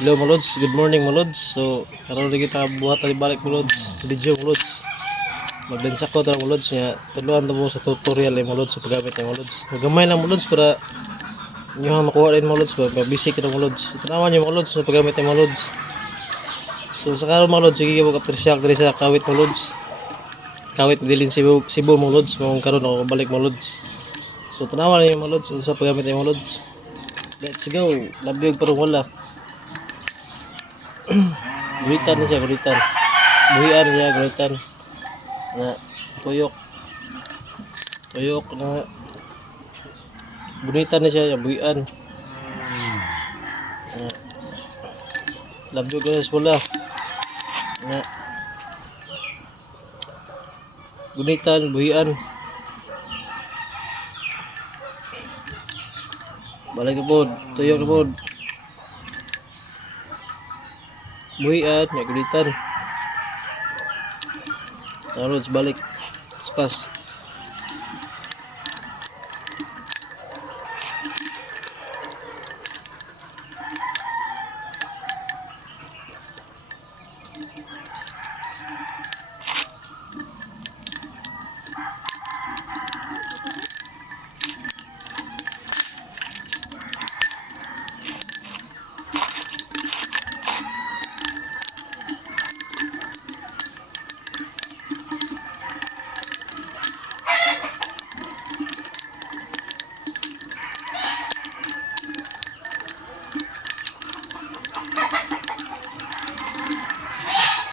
Hello mga lods, good morning mga lods. So, karon lagi kita buhat tali balik mga lods. Video mga lods. Maglensa ko ta mga lods nya. Tuluan ta mo sa tutorial mga lods sa paggamit ng mga lods. Magamay lang mga lods para inyo ha makuha rin mga lods ba. Basic na mga lods. Tanawan niyo mga lods sa paggamit ng mga lods. So, sa karon mga lods, sige ko kapirsiyak diri sa kawit mga lods. Kawit dilin Cebu mga lods. Mong karon ako balik mga lods. So, tanawan niyo mga lods sa paggamit ng mga lods. Let's go. Labiyog parang wala. Gulitan na siya, gulitan. Buhian niya, gulitan. Na, tuyok. Tuyok na. Gulitan na siya, buhian. Labyog na sa wala. Na. Gulitan, buhian. Balik ka po, tuyok na po. Buhian, ya gulitan. Terus balik. Pas.